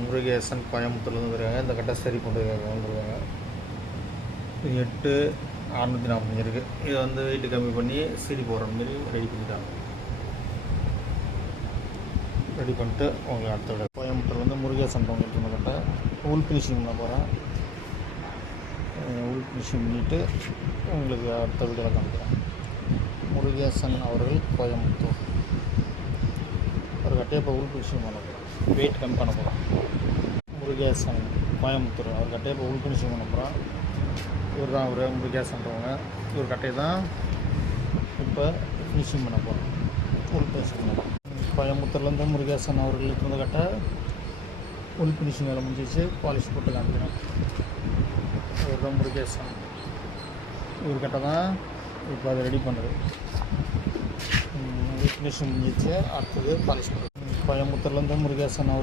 முருகேசன் கோயம்புத்தூர்லேருந்து வந்துருக்காங்க. இந்த கட்டை சரி பண்ணுறதுக்காக வந்துருக்காங்க. 8,645 இருக்குது. இதை வந்து வெயிட்டு கம்மி பண்ணி சீடி போடுற மாரி ரெடி பண்ணிட்டாங்க. ரெடி பண்ணிட்டு உங்களுக்கு அடுத்த விட கோயம்புத்தூர்லேருந்து முருகேசன் வந்துட்டு இருந்த கட்டை உள் ஃபினிஷிங் பண்ண போகிறேன். உள் ஃபினிஷிங் பண்ணிவிட்டு உங்களுக்கு அடுத்த வீடியோவில் காமிக்கிறேன். முருகேசன் அவர்கள் கோயம்புத்தூர் ஒரு கட்டையை இப்போ உள் ஃபினிஷிங் பண்ண போகிறோம். வெயிட் கம்மி பண்ண போகிறோம். முருகேசன் கோயம்புத்தூர் அவர் கட்டையை இப்போ உள் ஃபினிஷிங் பண்ண போகிறோம். இவர் தான் அவர் முருகேசன்றவங்க. இவர் கட்டையை தான் இப்போ ஃபினிஷிங் பண்ண போகிறோம். உள் ஃபினிஷிங் பண்ண போகிறோம். கோயம்புத்தூர்லேருந்து முருகேசன் அவர்களுக்கு இருந்த கட்டை உள் ஃபினிஷிங் வேலை முடிஞ்சிச்சு. பாலிஷ் போட்டு காமிக்கிறோம். இவர் தான் முருகேசன். இவர் கட்டை தான் இப்போ அதை ரெடி பண்ணுறது. ஃபினிஷிங் முடிஞ்சிச்சு. அடுத்தது பாலிஷ் பண்ணுறது. கோயம்புத்தூர்லேருந்து முருகேசன் அவர்